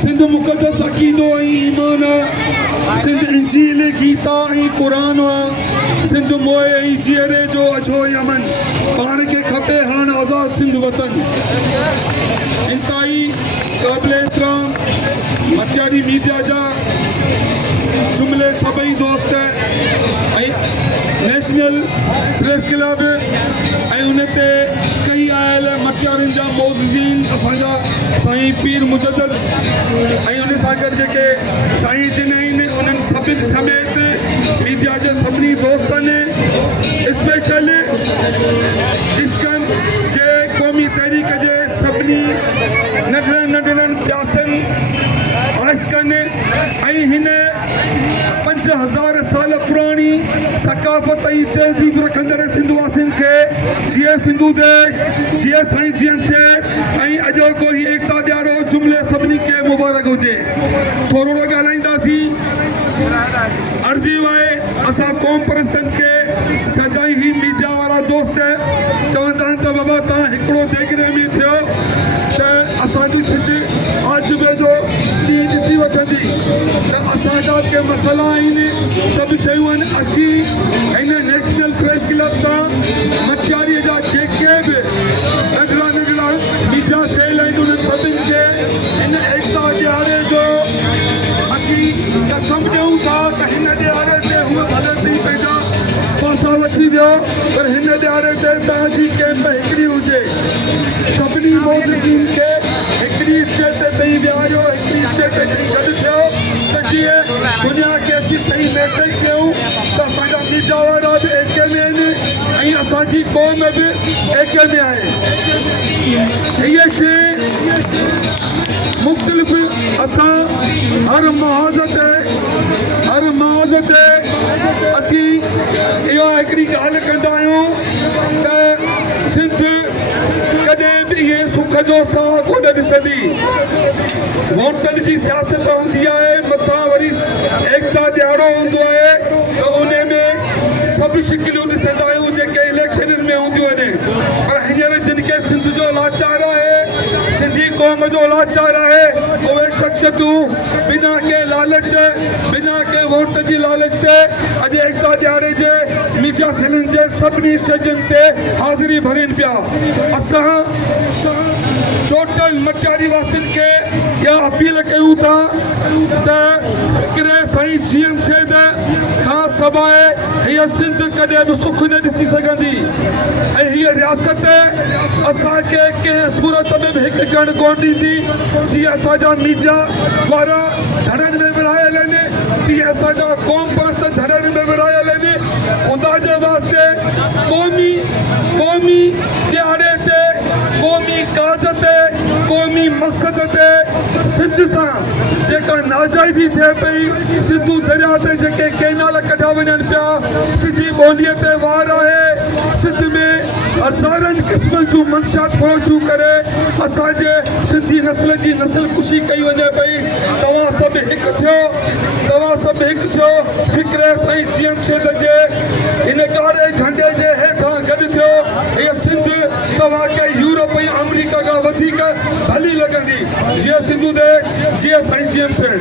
सिंध मुक़दस अक़ीदो ऐं ईमान आहे। सिंध इंजील गीता ऐं क़ुरान आहे। सिंध मोए ऐं जीअरे जो अझो यमन। पाण खे खपे हाणे आज़ादु सिंध वतन। इंसाई क़ाबिल एतिराम मटियारी मीडिया जा जुमिले सभई दोस्त ऐं नेशनल प्रेस क्लब ऐं उन ते कई आयल मटियारनि जा मौज़ूदीन असांजा साईं पीर मुजद्दद ऐं उन सां गॾु जेके साईं जिन आहिनि उन्हनि सभिनी समेत मीडिया जे सभिनी दोस्तनि स्पेशल जिस्कन जे क़ौमी तहरीक जे सभिनी नंढड़नि नंढड़नि प्यासनि आशिक़नि ऐं हिन 5000 साल पुराणी सकाफ़त ऐं तहज़ीब रखंदड़ सिंधवासियुनि खे जीअं सिंधु देश जीअं साईं जीअं ऐं अॼोको ही एकता ॾियारो जुमिले सभिनी खे मुबारक हुजे। थोरो ॻाल्हाईंदासीं। अर्ज़ी आहे असां क़ौम परस्तनि खे सदाईं ही मीडिया वारा दोस्त चवंदा आहिनि त बाबा तव्हां हिकिड़ो देगिरे में थियो त असांजी सिंध आजिबे जो ॾींहुं ॾिसी वठंदी त असांजा के मसइला आहिनि सभु शयूं आहिनि। असीं हिन नेशनल प्रेस क्लब सां मटियारीअ जा जेके बि नंढड़ा नंढड़ा मीडिया सेल आहिनि उन्हनि सभिनि खे हिन एकता ॾियारे जो असीं कसम ॾियूं था त हिन ॾियारे ते हूअ भले थी पंहिंजा पासा वठी वियो पर हिन ॾियारे ते तव्हांजी कैम्प हिकिड़ी हुजे। सभिनी मौजूदीन खे हिकिड़ी स्टेज ते तई विहारियो हिकिड़ी स्टेज ते तई गॾु थियो त जीअं दुनिया खे असीं सही मैसेज ॾियूं त असांजा मीडिया वारा बि एके में आहिनि ऐं असांजी क़ौम बि एके में आहे। हीअ शइ मुख़्तलिफ़ असां हर महाज़ ते असीं इहा हिकिड़ी ॻाल्हि कंदा आहियूं त सिंध कॾहिं बि इहे सुख जो साह कोन ॾिसंदी। वोटनि जी सियासत हूंदी आहे मथां वरी एकता ॾियारो हूंदो आहे त उन में सभु शिकिलियूं ॾिसंदा आहियूं जेके इलेक्शननि में हूंदियूं आहिनि। पर हींअर जिन खे सिंध जो लाचार आहे सिंधी क़ौम जो लाचार आहे उहे शख़्सियतूं बिना के लालच बिना के वोट जी लालच ते अॼु एकता ॾियारे जे मीडिया सेलनि जे सभिनी स्टेजनि ते हाज़िरी भरनि पिया। असां टोटल मटियारी वासियुनि खे इहा अपील कयूं था त फ़िक्र साईं जीएम सैद खां सवाइ हीअ सिंध कॾहिं बि सुख न ॾिसी सघंदी ऐं हीअ रियासत असांखे कंहिं सूरत में बि हिकु कणु कोन ॾींदी। जीअं असांजा मीडिया वारा धड़नि में विरहायल आहिनि तीअं असांजा क़ौम परस्त धड़नि में विरहायल आहिनि। ख़ुदा जे वास्ते क़ौमी ॾियारे ते क़ौमी काज ते क़ौमी मक़सद ते सिंध सां जेका नाजाइज़ी थिए पई सिंधु दरिया ते जेके कैनाल कढा वञनि पिया सिंधी ॿोलीअ ते वार आहे। सिंध में हज़ारनि क़िस्मनि जूं मंशात फ़रोशूं करे असांजे सिंधी नस्ल जी नस्ल कुशी कई वञे पई। तव्हां सभु हिकु थियो फ़िक्र साईं जीएम सैद जे हिन ॻाढ़े झंडे जे हेठां गॾु थियो। हीअ सिंध तव्हांखे यूरोप ऐं अमेरिका खां वधीक भली लॻंदी। जीअं सिंधु दे जीअं साईं जीएम सैद।